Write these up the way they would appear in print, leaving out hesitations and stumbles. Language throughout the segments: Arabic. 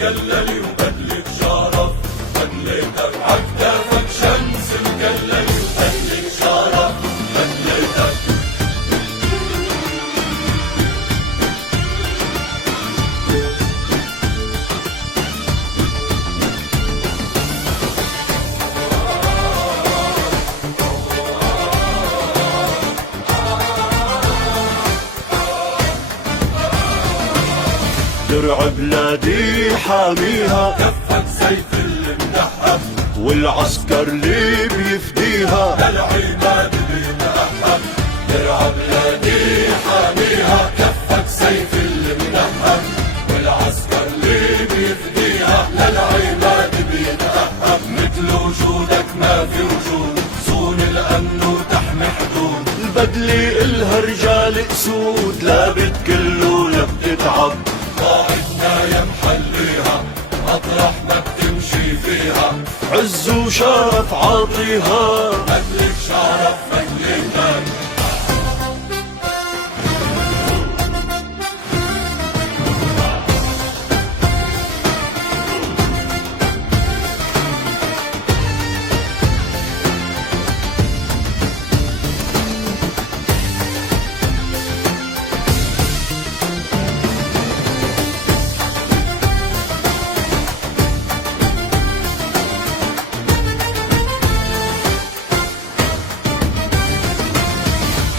الجلالي وبدلك شرف، بدلتك عكتافك شمس الجلالي وبدلك شرف بدلتك. درع بلادي حاميها، كفك سيف المدحب، والعسكر اللي بيفديها للعماد بيتأهب. درع بلادي حاميها، كفك سيف المدحب، والعسكر اللي بيفديها للعماد بيتأهب. مثل وجودك ما في وجود، صون الأمن وتحمي حدود. البدلة إلها رجال أسود، لا بتكل ولا بتتعب. قائدنا يا محليها، مطرح ما بتمشي فيها، عز وشرف عاطيها، بدلك شرف بدلتك.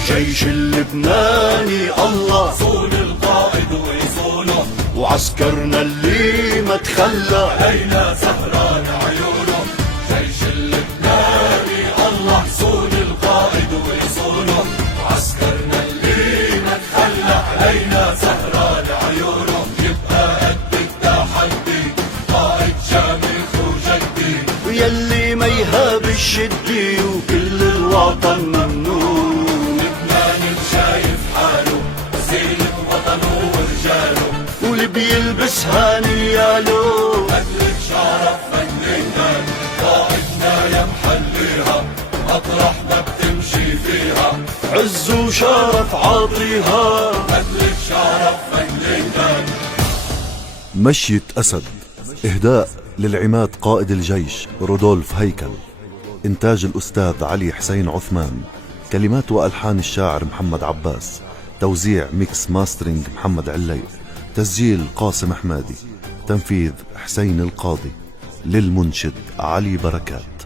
جيش اللبناني الله، صون القائد ويصونه، وعسكرنا اللي ما تخلى علينا سهران عيونه. جيش اللبناني الله، صون القائد ويصونه، وعسكرنا اللي ما تخلى علينا سهران عيونه. يبقى قد التحدي قائد شامخ وجدي، ويلي ما يهاب الشدي وكل الوطن ممنون. شايف حاله زينة وطنه ورجاله، واللي بيلبسها نياله، بدلك شرف بدلتك. قائدنا يا محليها، مطرح ما بتمشي فيها، عز وشرف عاطيها، بدلك شرف بدلتك. مشية أسد، إهداء للعماد قائد الجيش رودولف هيكل. إنتاج الأستاذ علي حسين عثمان. كلمات وألحان الشاعر محمد عباس. توزيع ميكس ماسترينج محمد علي. تسجيل قاسم حمادي. تنفيذ حسين القاضي. للمنشد علي بركات.